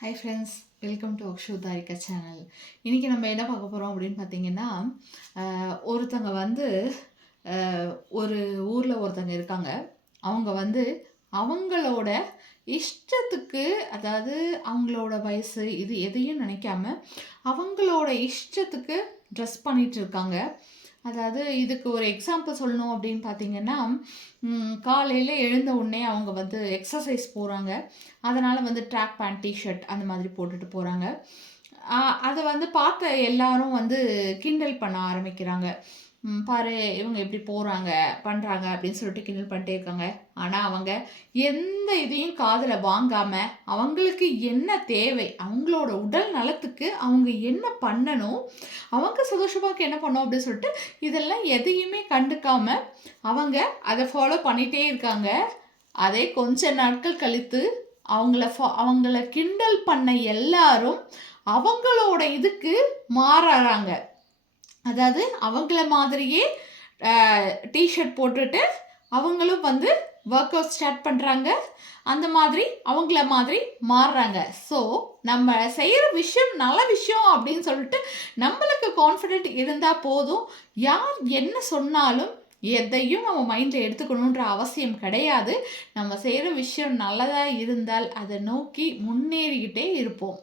Hi friends, welcome to Akshutharika channel. இன்றைக்கி நம்ம என்ன பார்க்க போகிறோம் அப்படின்னு பார்த்தீங்கன்னா, ஒருத்தங்க வந்து ஒரு ஊரில் ஒருத்தங்க இருக்காங்க. அவங்க வந்து அவங்களோட இஷ்டத்துக்கு, அதாவது அவங்களோட வயசு இது எதையும் நினைக்காம அவங்களோட இஷ்டத்துக்கு ட்ரெஸ் பண்ணிட்டு இருக்காங்க. அதாவது இதுக்கு ஒரு எக்ஸாம்பிள் சொல்லணும் அப்படின்னு பார்த்தீங்கன்னா, காலையில் எழுந்த உடனே அவங்க வந்து எக்ஸசைஸ் போகிறாங்க. அதனால் வந்து ட்ராக் பேண்ட், டிஷர்ட் அந்த மாதிரி போட்டுட்டு போகிறாங்க. அதை வந்து பார்த்த எல்லாரும் வந்து கிண்டல் பண்ண ஆரம்பிக்கிறாங்க. பாரு இவங்க எப்படி போகிறாங்க பண்ணுறாங்க அப்படின்னு சொல்லிட்டு கிண்டல் பண்ணிட்டே இருக்காங்க. ஆனால் அவங்க எந்த இதையும் காதில் வாங்காமல், அவங்களுக்கு என்ன தேவை, அவங்களோட உடல் நலத்துக்கு அவங்க என்ன பண்ணணும், அவங்க சந்தோஷமாக என்ன பண்ணணும் அப்படின்னு சொல்லிட்டு இதெல்லாம் எதையுமே கண்டுக்காமல் அவங்க அதை ஃபாலோ பண்ணிகிட்டே இருக்காங்க. அதே கொஞ்ச நாட்கள் கழித்து அவங்கள கிண்டல் பண்ண எல்லாரும் அவங்களோட இதுக்கு மாறுறாங்க. அதாவது அவங்கள மாதிரியே டிஷர்ட் போட்டுட்டு அவங்களும் வந்து ஒர்க் அவுட் ஸ்டார்ட் பண்ணுறாங்க. அந்த மாதிரி அவங்கள மாதிரி மாறுறாங்க. ஸோ நம்ம செய்கிற விஷயம் நல்ல விஷயம் அப்படின்னு சொல்லிட்டு நம்மளுக்கு கான்ஃபிடென்ட் இருந்தால் போதும். யார் என்ன சொன்னாலும் எதையும் நம்ம மைண்டில் எடுத்துக்கணுன்ற அவசியம் கிடையாது. நம்ம செய்கிற விஷயம் நல்லதாக இருந்தால் அதை நோக்கி முன்னேறிக்கிட்டே இருப்போம்.